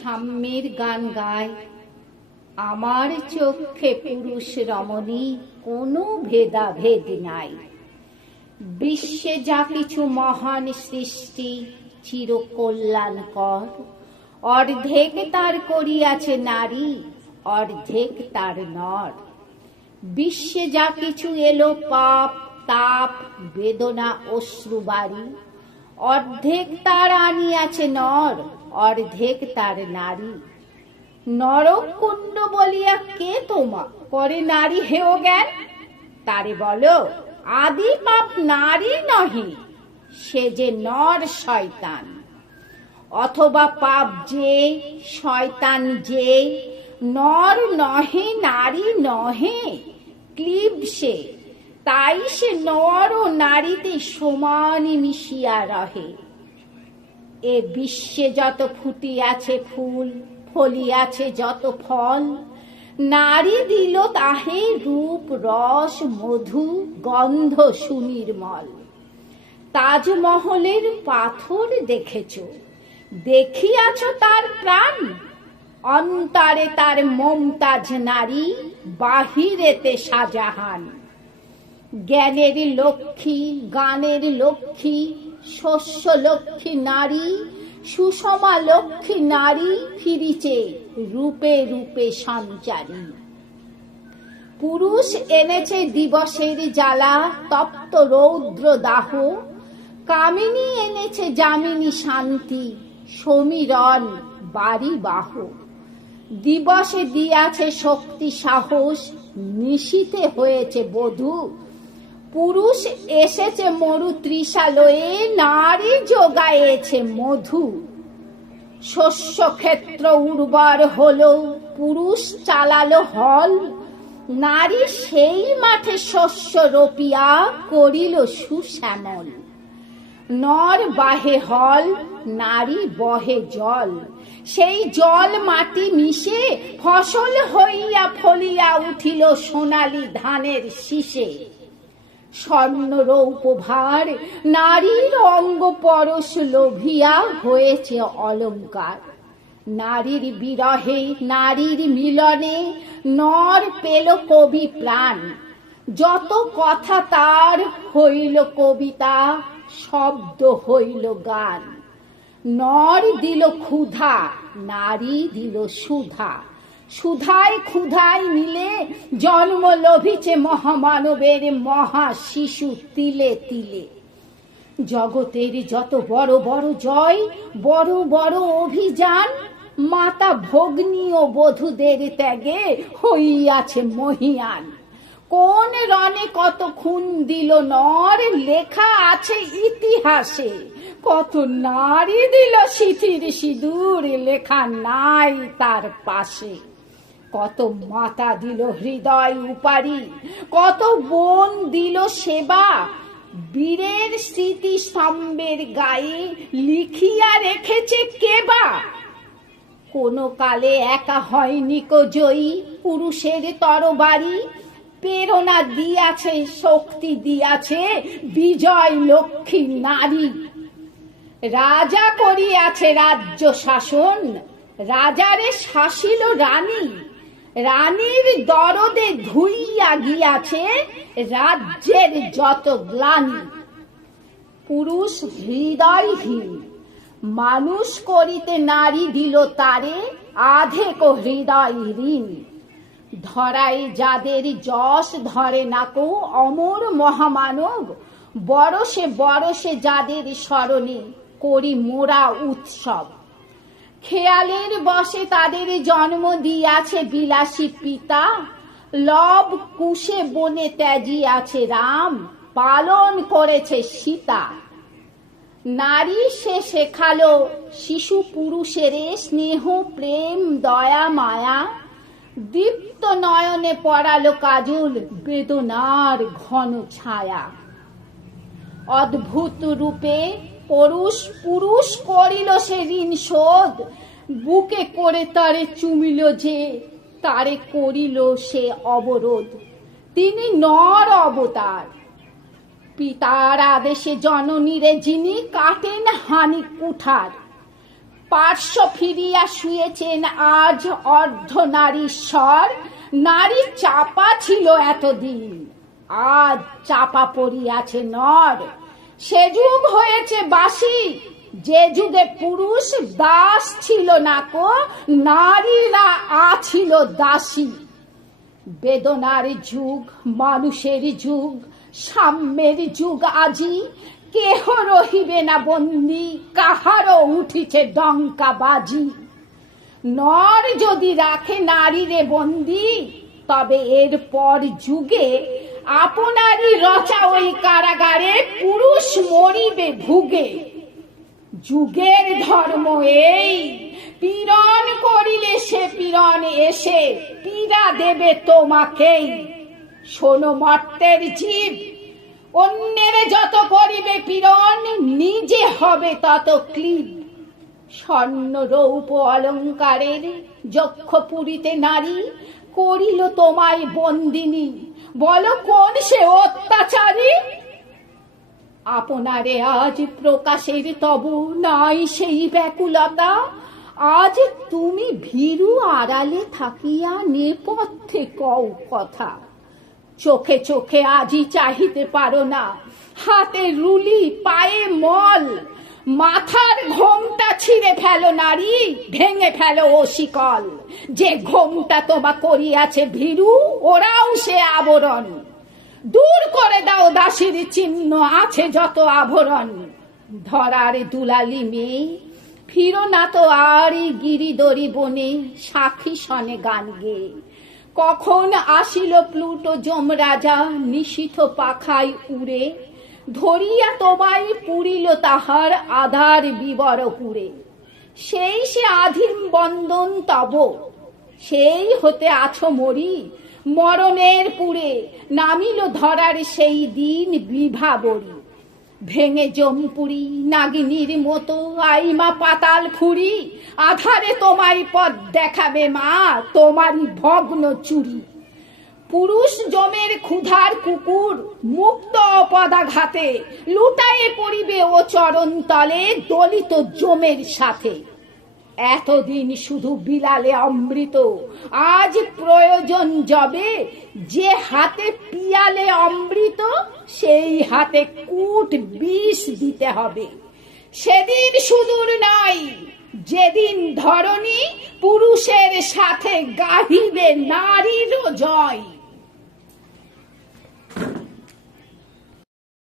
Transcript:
সাম্যের গান গায়। আমার চক্ষে পুরুষ রমণী কোনো ভেদাভেদ নাই। বিশ্বে যা কিছু মহান সৃষ্টি চির কল্যাণকর, অর্ধেক তার করিয়াছে নারী, অর্ধেক তার নর। বিশ্বে যা কিছু এলো পাপ তাপ বেদনা অশ্রুবারি, অর্ধেক তার আনিয়াছে নর, অর্ধেক তার নারী। নরক কুণ্ড বলিয়া কে তোমা করে নারী হেয় জ্ঞান? তারে বলো আদি পাপ নারী নহে, সে যে নর শয়তান। অথবা পাপ যে শয়তান যে, নর নহে নারী নহে, ক্লীব সে, তাই সে নর ও নারীতে সমানে মিশিয়া রহে। এ বিশ্বে যত ফুটিয়াছে ফুল, ফলিয়াছে যত ফল, নারী দিল তাহে রূপ রস মধু গন্ধ সুনির্মল। তাজমহলের পাথর দেখেছ, দেখিয়াছ তার প্রাণ, অন্তরে তার মমতাজ নারী, বাহিরেতে শাহজাহান। জ্ঞানের লক্ষ্মী গানের লক্ষ্মী শস্য লক্ষ্মী নারী, সুষমা লক্ষ্মী নারী ফিরিছে রূপে রূপে সঞ্চারী। পুরুষ এনেছে দিবসের জ্বালা তপ্ত রৌদ্র দাহ, কামিনী এনেছে যামিনী শান্তি সমীরণ বাড়ি বাহ। দিবসে দিয়াছে শক্তি সাহস, নিশীথে হয়েছে বধূ। পুরুষ এসেছে মরু তৃষা লয়ে, নারী যোগায়েছে মধু। শস্য ক্ষেত্র উর্বর হলো, পুরুষ চালালো হল, নারী সেই মাঠে শস্য রোপিয়া করিল সুশ্যামল। নর বাহে হল, নারী বহে জল, সেই জল মাটি মিশে ফসল হইয়া ফলিয়া উঠিল সোনালী ধানের শীষে। স্বর্ণ রৌপভার নারীর অঙ্গ পরশ লোভিয়া হয়েছে অলঙ্কার। নারীর বিরহে নারীর মিলনে নর পেল কবি প্রাণ। যত কথা তার হইল কবিতা, শব্দ হইল গান। নর দিল ক্ষুধা, নারী দিল সুধা, সুধায় ক্ষুধায় মিলে জন্ম লভিছে মহামানবের মহা শিশু তিলে তিলে। জগতের যত বড় বড় জয়, বড় বড় অভিযান, মাতা ভগ্নী ও বধূদের ত্যাগে হইয়াছে মহিয়ান। কোন রণে কত খুন দিল নর, লেখা আছে ইতিহাসে। কত নারী দিল সিথির সিঁদুর, লেখা নাই তার পাশে। কত মাতা দিল হৃদয় উপারি, কত বোন দিল সেবা। বীরের স্মৃতি স্তম্ভের গায়ে লিখিয়া রেখেছে কেবা। কোন কালে একা হয়নি কো জয়ী, পুরুষের তরবারি। প্রেরণা দিয়াছে শক্তি দিয়াছে বিজয় লক্ষ্মী নারী। রাজা করিয়াছে রাজ্য শাসন, রাজারে শাসিল রানী। রানীর দরদে ধুইয়া গিয়াছে রাজ্যের যত গ্লানি। পুরুষ হৃদয়হীন মানুষ করিতে নারী দিল তারে আধেক হৃদয় ঋণ। ধরায় যাদের যশ ধরে নাকো অমর মহামানব, বরসে বরসে যাদের স্মরণে করি মোরা উৎসব। খেয়ালের বসে তাদের জন্ম দিয়াছে বিলাসী পিতা, লব কুশে বনে ত্যাজিয়াছে রাম, পালন করেছে সীতা। নারী সে শেখালো শিশু পুরুষের স্নেহ প্রেম দয়া মায়া, দীপ্ত নয়নে পড়ালো কাজল বেদনার ঘন ছায়া। অদ্ভুত রূপে পুরুষ পুরুষ করিল সে ঋণ শোধ, বুকে করে তারে চুমিল যে, তারে করিল সে অবরোধ। তিনি নর অবতার, পিতার আদেশে জননীরে যিনি কাটেন হানি কুঠার। পার্শ্ব ফিরিয়া শুয়েছেন আজ অর্ধনারীশ্বর। নারী চাপা ছিল এতদিন, আজ চাপা পড়িয়াছে নর। সে যুগ হয়েছে বাসি, যে যুগে পুরুষ দাস ছিল না কো, নারীরা আছিল দাসী। বেদনার যুগ, মানুষের যুগ, সাম্যের যুগ আজি। কেহ রহিবে না বন্দি, কাহারও উঠিছে ডঙ্কা বাজি। নর যদি রাখে নারীরে বন্দি, তবে এরপর যুগে আপনারই রচা ওই কারাগারে পুরুষ মরিবে ভুগে। যুগের ধর্ম এই, পীড়ন করিলে সে পীড়ন এসে পীড়া দেবে তোমাকেই। শোনো মর্তের জীব, অন্যের যত করিবে পীড়ন, নিজে হবে তত ক্লীব। স্বর্ণ রৌপ অলঙ্কারের যক্ষ পুরীতে নারী করিল তোমায় বন্দিনী, বলো কোন সে অত্যাচারী? আপনারে আজ প্রকাশের তবু নাই সেই ব্যাকুলতা, আজ তুমি ভীরু আড়ালে থাকিয়া নেপথ্যে কও কথা। চোখে চোখে আজি চাহিতে পারো না, হাতে রুলি পায়ে মল। মাথার ঘোমটা ছিঁড়ে ফেলো নারী, ভেঙে ফেলো ও শিকল। যে ঘোমটা তোমা করিয়াছে ভীরু, ওরাও সে আবরণ। দূর করে দাও দাসীর চিহ্ন আছে যত আভরণ। ধরার দুলালি মেয়ে, ফিরো না তো আর গিরিদরি বনে, সাক্ষী সনে গান গে। কখন আসিল প্লুটো যমরাজা, নিশীথ পাখায় উড়ে, ধরিয়া তোমায় পুরিল তাহার আধার বিবরপুরে। সেই সে আধীন বন্দন তব, সেই হতে আছো মরি। মরণের পুরে নামিল ধরার সেই দিন বিভাবরী। ভেঙে জমপুরি নাগিনীর মতো আইমা পাতাল ফুরি, আধারে তোমায় পথ দেখাবে মা তোমারই ভগ্ন চুরি। পুরুষ জমের ক্ষুধার কুকুর মুক্ত অপদাঘাতে, লুটায়ে পড়িবে ও চরণ তলে দলিত জমের সাথে। এতদিন শুধু বিলালে অমৃত, আজ প্রয়োজন যবে। যে হাতে পিয়ালে অমৃত, সেই হাতে কূট বিষ দিতে হবে। সেদিন সুদূর নাই, যেদিন ধরণী পুরুষের সাথে গাহিবে নারীরও জয়।